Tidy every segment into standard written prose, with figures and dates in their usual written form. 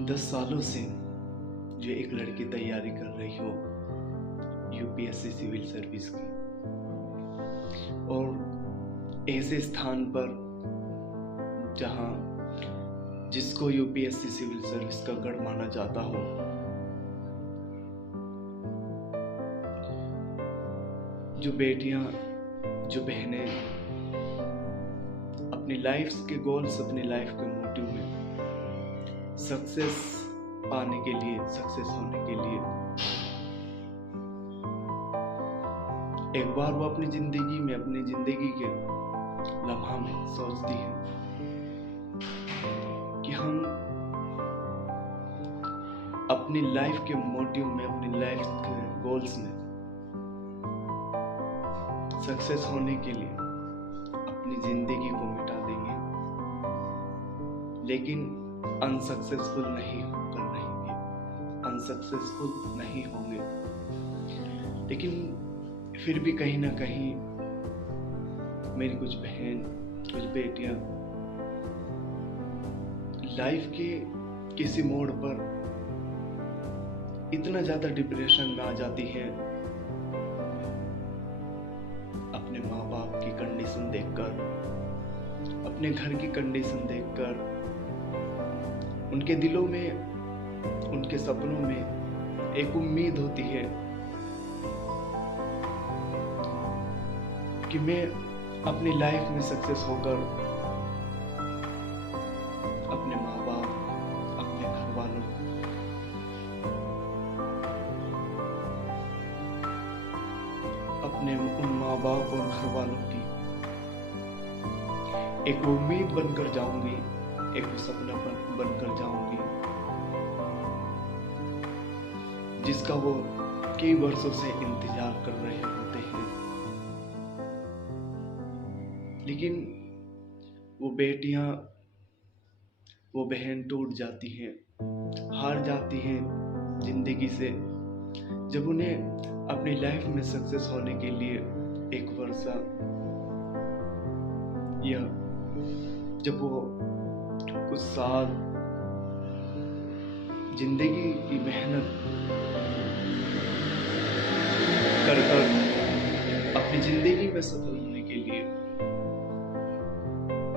10 सालों से जो एक लड़की तैयारी कर रही हो यूपीएससी सिविल सर्विस की, और ऐसे स्थान पर जहां जिसको यूपीएससी सिविल सर्विस का गढ़ माना जाता हो, जो बेटियां, जो बहनें अपनी लाइफ के गोल्स, अपनी लाइफ के मोटिव में सक्सेस पाने के लिए, सक्सेस होने के लिए एक बार वो अपनी जिंदगी के लम्हा में सोचती है कि हम अपनी लाइफ के मोटिव में, अपनी लाइफ के गोल्स में सक्सेस होने के लिए अपनी जिंदगी को मिटा देंगे, लेकिन अनसक्सेसफुल नहीं रहेंगे, अनसक्सेसफुल नहीं होंगे। लेकिन फिर भी कहीं ना कहीं मेरी कुछ बहन, कुछ बेटियां लाइफ के किसी मोड़ पर इतना ज्यादा डिप्रेशन में आ जाती हैं अपने माँ बाप की कंडीशन देखकर, अपने घर की कंडीशन देखकर। उनके दिलों में, उनके सपनों में एक उम्मीद होती है कि मैं अपनी लाइफ में सक्सेस होकर अपने माँ बाप, अपने घर वालों, अपने उन माँ बाप और घर वालों की एक उम्मीद बनकर जाऊंगी, एक सपना बनकर जाऊंगी, जिसका वो कई वर्षों से इंतजार कर रहे होते हैं। लेकिन वो बेटियां, वो बहन टूट जाती हैं, हार जाती हैं जिंदगी से, जब उन्हें अपनी लाइफ में सक्सेस होने के लिए एक वर्षा या जब वो कुछ साल जिंदगी की मेहनत कर अपनी जिंदगी में सफल होने के लिए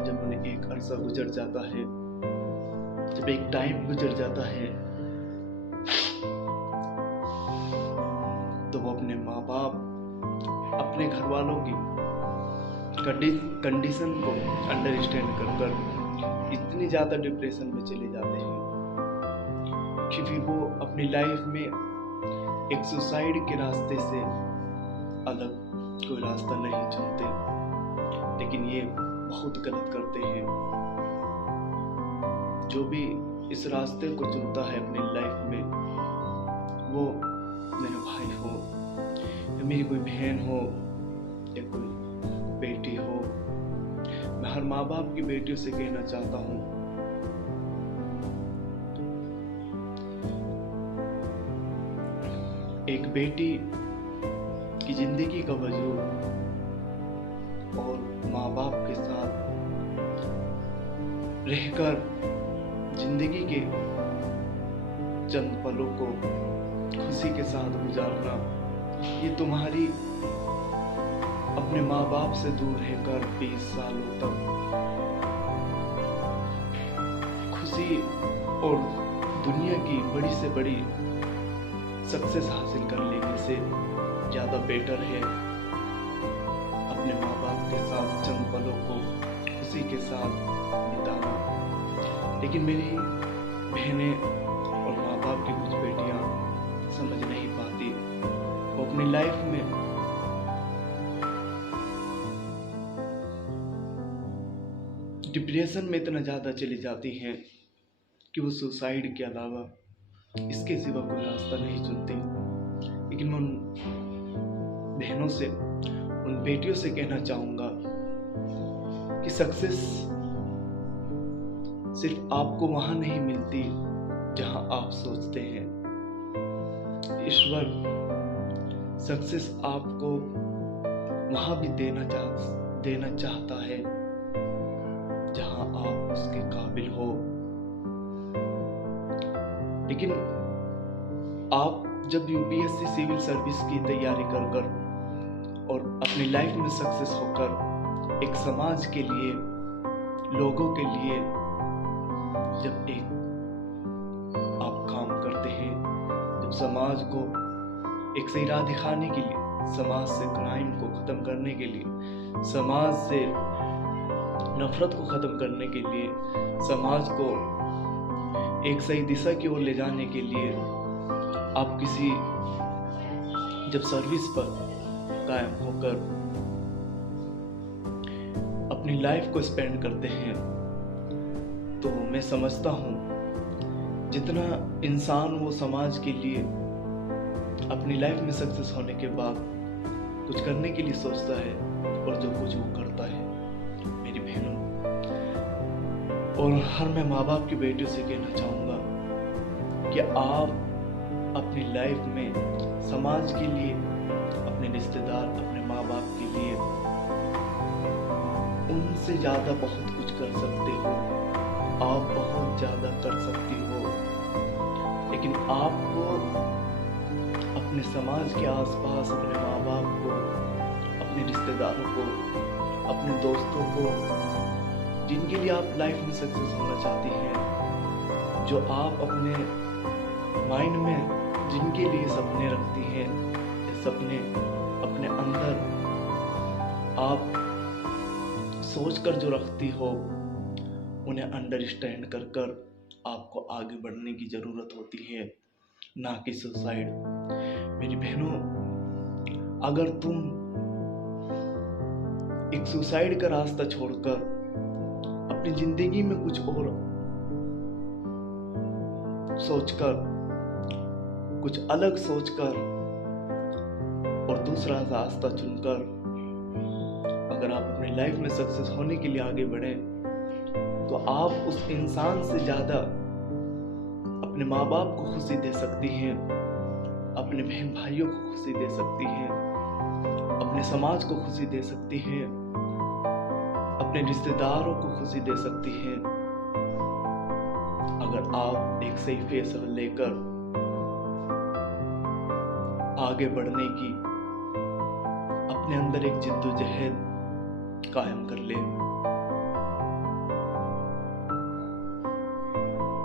जब उन्हें एक अरसा गुजर जाता है, जब एक टाइम गुजर जाता है, तो वो अपने माँ बाप, अपने घर वालों की कंडीशन को अंडरस्टैंड कर इतनी ज्यादा डिप्रेशन में चले जाते हैं कि फिर वो अपनी लाइफ में एक सुसाइड के रास्ते से अलग कोई रास्ता नहीं चुनते। लेकिन ये बहुत गलत करते हैं। जो भी इस रास्ते को चुनता है अपनी लाइफ में, वो मेरा भाई हो या मेरी कोई बहन हो या कोई बेटी हो, मैं हर माँ बाप की बेटियों से कहना चाहता हूँ, एक बेटी की जिंदगी का वजूद और माँ बाप के साथ रहकर जिंदगी के चंद पलों को खुशी के साथ गुजारना, ये तुम्हारी अपने माँ बाप से दूर रहकर 20 सालों तक खुशी और दुनिया की बड़ी से बड़ी सक्सेस हासिल कर लेने से ज्यादा बेटर है अपने माँ बाप के साथ चंद पलों को खुशी के साथ बिताना। लेकिन मेरी बहनें और माँ बाप की कुछ बेटियां समझ नहीं पाती, वो अपनी लाइफ में डिप्रेशन में इतना ज़्यादा चली जाती हैं कि वो सुसाइड के अलावा इसके सिवा कोई रास्ता नहीं चुनती। लेकिन मैं उन बहनों से, उन बेटियों से कहना चाहूँगा कि सक्सेस सिर्फ आपको वहाँ नहीं मिलती जहाँ आप सोचते हैं। ईश्वर सक्सेस आपको वहाँ भी देना चाहता है जहां आप उसके काबिल हो। लेकिन आप जब यूपीएससी सिविल सर्विस की तैयारी कर कर और अपनी लाइफ में सक्सेस होकर एक समाज के लिए, लोगों के लिए जब एक आप काम करते हैं, जब समाज को एक सही राह दिखाने के लिए, समाज से क्राइम को ख़त्म करने के लिए, समाज से नफरत को ख़त्म करने के लिए, समाज को एक सही दिशा की ओर ले जाने के लिए आप किसी जब सर्विस पर कायम होकर अपनी लाइफ को स्पेंड करते हैं, तो मैं समझता हूँ जितना इंसान वो समाज के लिए अपनी लाइफ में सक्सेस होने के बाद कुछ करने के लिए सोचता है और जो कुछ वो करता है, मेरी बहनों और हर मैं माँ बाप की बेटियों से कहना चाहूँगा कि आप अपनी लाइफ में समाज के लिए, अपने रिश्तेदार, अपने माँ बाप के लिए उनसे ज़्यादा बहुत कुछ कर सकते हो, आप बहुत ज़्यादा कर सकती हो। लेकिन आपको अपने समाज के आसपास, अपने माँ बाप को, अपने रिश्तेदारों को, अपने दोस्तों को, जिनके लिए आप लाइफ में सक्सेस होना चाहती हैं, जो आप अपने माइंड में जिनके लिए सपने रखती हैं, सपने अपने अंदर आप सोचकर जो रखती हो, उन्हें अंडरस्टैंड कर कर आपको आगे बढ़ने की ज़रूरत होती है, ना कि सुसाइड। मेरी बहनों, अगर तुम एक सुसाइड का रास्ता छोड़कर अपनी जिंदगी में कुछ और सोचकर, कुछ अलग सोचकर और दूसरा रास्ता चुनकर अगर आप अपनी लाइफ में सक्सेस होने के लिए आगे बढ़े, तो आप उस इंसान से ज़्यादा अपने माँ बाप को खुशी दे सकती हैं, अपने बहन भाइयों को खुशी दे सकती हैं, अपने समाज को खुशी दे सकती हैं, अपने रिश्तेदारों को खुशी दे सकती हैं, अगर आप एक सही फैसला लेकर आगे बढ़ने की अपने अंदर एक जिद्दोजहद कायम कर ले।